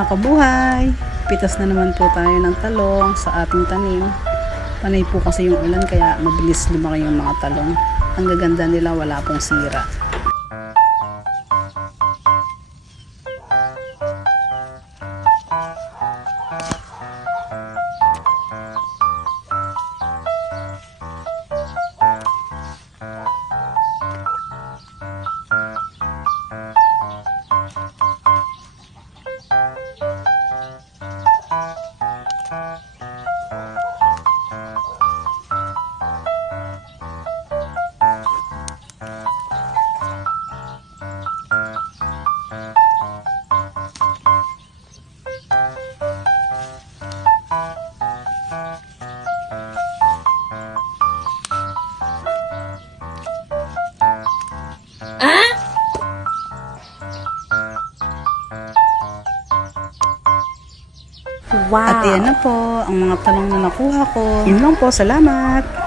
mga kabuhay, pitas na naman po tayo ng talong sa ating tanim. Panay po kasi yung ulan kaya mabilis lumaki yung mga talong. Ang gaganda nila, wala pong sira. Wow! At ayan na po, ang mga talong na nakuha ko. Yun lang po, salamat!